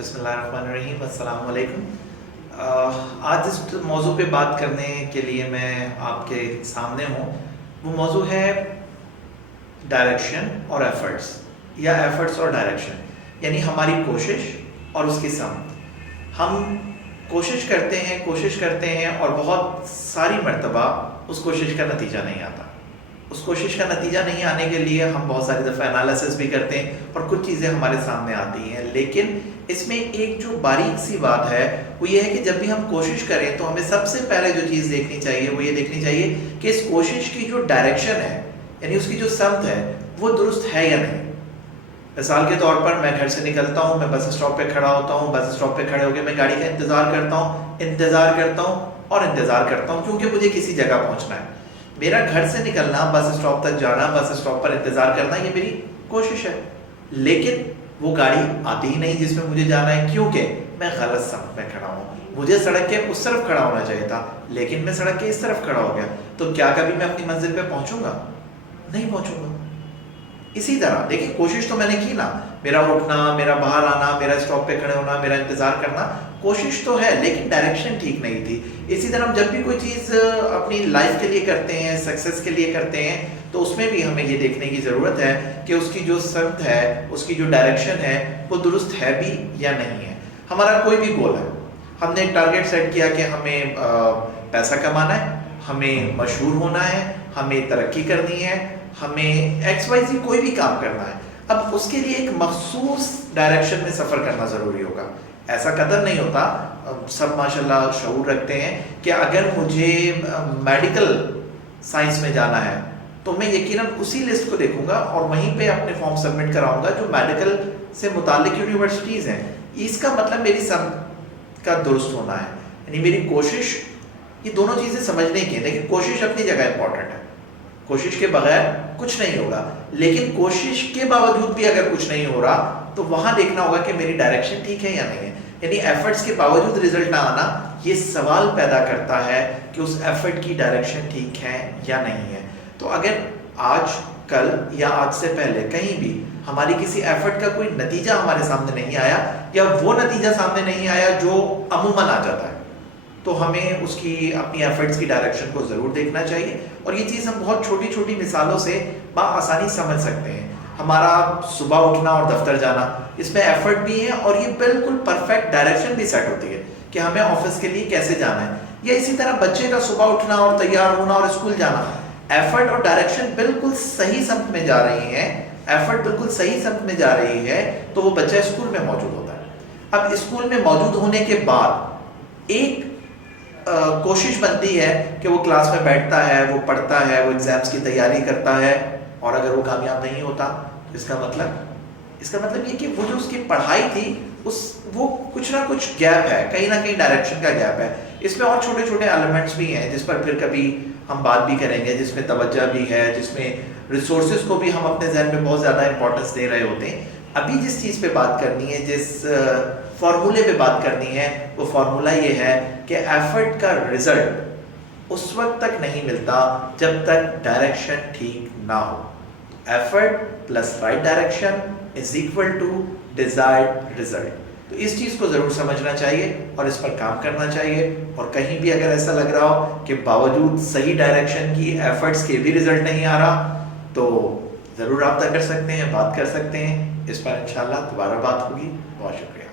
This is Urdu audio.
بسم اللہ الرحمن الرحیم، السلام علیکم۔ آج اس موضوع پہ بات کرنے کے لیے میں آپ کے سامنے ہوں۔ وہ موضوع ہے ڈائریکشن اور ایفرٹس، یا ایفرٹس اور ڈائریکشن، یعنی ہماری کوشش اور اس کی سمت۔ ہم کوشش کرتے ہیں اور بہت ساری مرتبہ اس کوشش کا نتیجہ نہیں آتا۔ اس کوشش کا نتیجہ نہیں آنے کے لیے ہم بہت ساری دفعہ انالیسس بھی کرتے ہیں اور کچھ چیزیں ہمارے سامنے آتی ہیں، لیکن اس میں ایک جو باریک سی بات ہے وہ یہ ہے کہ جب بھی ہم کوشش کریں تو ہمیں سب سے پہلے جو چیز دیکھنی چاہیے وہ یہ دیکھنی چاہیے کہ اس کوشش کی جو ڈائریکشن ہے، یعنی اس کی جو سمت ہے، وہ درست ہے یا نہیں۔ مثال کے طور پر میں گھر سے نکلتا ہوں، میں بس اسٹاپ پہ کھڑا ہوتا ہوں، بس اسٹاپ پہ کھڑے ہو کے میں گاڑی کا انتظار کرتا ہوں کیونکہ مجھے کسی جگہ پہنچنا ہے۔ میرا گھر سے نکلنا، بس اسٹاپ تک جانا، بس اسٹاپ پر انتظار کرنا، یہ میری کوشش ہے، لیکن وہ گاڑی آتی ہی نہیں جس میں مجھے جانا ہے، کیونکہ میں غلط سمت میں کھڑا ہوں۔ مجھے سڑک کے اس طرف کھڑا ہونا چاہیے تھا، لیکن میں سڑک کے اس طرف کھڑا ہو گیا، تو کیا کبھی میں اپنی منزل پہ پہنچوں گا؟ نہیں پہنچوں گا۔ اسی طرح دیکھیں، کوشش تو میں نے کی نا، میرا اٹھنا، میرا باہر آنا، میرا اسٹاپ پہ کھڑے ہونا، میرا انتظار کرنا، کوشش تو ہے، لیکن ڈائریکشن ٹھیک نہیں تھی۔ اسی طرح ہم جب بھی کوئی چیز اپنی لائف کے لیے کرتے ہیں، سکسیس کے لیے کرتے ہیں، تو اس میں بھی ہمیں یہ دیکھنے کی ضرورت ہے کہ اس کی جو سمت ہے، اس کی جو ڈائریکشن ہے، وہ درست ہے بھی یا نہیں ہے۔ ہمارا کوئی بھی گول ہے، ہم نے ایک ٹارگیٹ سیٹ کیا کہ ہمیں پیسہ کمانا ہے، ہمیں مشہور ہونا ہے، ہمیں ترقی کرنی ہے، ہمیں ایکس وائی زی کوئی بھی کام کرنا ہے۔ اب اس کے لیے ایک مخصوص ڈائریکشن میں سفر کرنا ضروری ہوگا۔ ایسا قدر نہیں ہوتا، سب ماشاءاللہ شعور رکھتے ہیں کہ اگر مجھے میڈیکل سائنس میں جانا ہے تو میں یقیناً اسی لسٹ کو دیکھوں گا اور وہیں پہ اپنے فارم سبمٹ کراؤں گا جو میڈیکل سے متعلق یونیورسٹیز ہیں۔ اس کا مطلب میری سمت کا درست ہونا ہے، یعنی میری کوشش، یہ دونوں چیزیں سمجھنے کی ہیں۔ لیکن کوشش اپنی جگہ امپورٹنٹ ہے، کوشش کے بغیر کچھ نہیں ہوگا، لیکن کوشش کے باوجود بھی اگر کچھ نہیں ہو رہا تو وہاں دیکھنا ہوگا کہ میری ڈائریکشن ٹھیک ہے یا نہیں ہے۔ یعنی ایفرٹس کے باوجود رزلٹ نہ آنا یہ سوال پیدا کرتا ہے کہ اس ایفرٹ کی ڈائریکشن ٹھیک ہے یا نہیں ہے۔ تو اگر آج، کل یا آج سے پہلے کہیں بھی ہماری کسی ایفرٹ کا کوئی نتیجہ ہمارے سامنے نہیں آیا، یا وہ نتیجہ سامنے نہیں آیا جو عموماً آ جاتا ہے، تو ہمیں اس کی اپنی ایفرٹس کی ڈائریکشن کو ضرور دیکھنا چاہیے۔ اور یہ چیز ہم بہت چھوٹی چھوٹی مثالوں سے بآسانی سمجھ سکتے ہیں۔ ہمارا صبح اٹھنا اور دفتر جانا، اس میں ایفرٹ بھی ہے اور یہ بالکل پرفیکٹ ڈائریکشن بھی سیٹ ہوتی ہے کہ ہمیں آفس کے لیے کیسے جانا ہے۔ یا اسی طرح بچے کا صبح اٹھنا اور تیار ہونا اور اسکول جانا، ایفرٹ اور ڈائریکشن بالکل صحیح سمت میں جا رہی ہیں، ایفرٹ بالکل صحیح سمت میں جا رہی ہے، تو وہ بچہ اسکول میں موجود ہوتا ہے۔ اب اسکول میں موجود ہونے کے بعد ایک کوشش بنتی ہے کہ وہ کلاس میں بیٹھتا ہے، وہ پڑھتا ہے، وہ ایگزامس کی تیاری کرتا ہے، اور اگر وہ کامیاب نہیں ہوتا تو اس کا مطلب یہ کہ وہ جو اس کی پڑھائی تھی وہ کچھ نہ کچھ گیپ ہے، کہیں نہ کہیں ڈائریکشن کا گیپ ہے۔ اس میں اور چھوٹے چھوٹے ایلیمنٹس بھی ہیں جس پر پھر کبھی ہم بات بھی کریں گے، جس میں توجہ بھی ہے، جس میں ریسورسز کو بھی ہم اپنے ذہن میں بہت زیادہ امپورٹنس دے رہے ہوتے ہیں۔ ابھی جس چیز پہ بات کرنی ہے، جس فارمولے پہ بات کرنی ہے، وہ فارمولہ یہ ہے کہ ایفرٹ کا رزلٹ اس وقت تک نہیں ملتا جب تک ڈائریکشن ٹھیک نہ ہو۔ Effort plus right direction is equal to desired result. تو اس چیز کو ضرور سمجھنا چاہیے اور اس پر کام کرنا چاہیے، اور کہیں بھی اگر ایسا لگ رہا ہو کہ باوجود صحیح ڈائریکشن کی ایفرٹس کے بھی رزلٹ نہیں آ رہا، تو ضرور رابطہ کر سکتے ہیں، بات کر سکتے ہیں۔ اس پر انشاءاللہ دوبارہ بات ہوگی۔ بہت شکریہ۔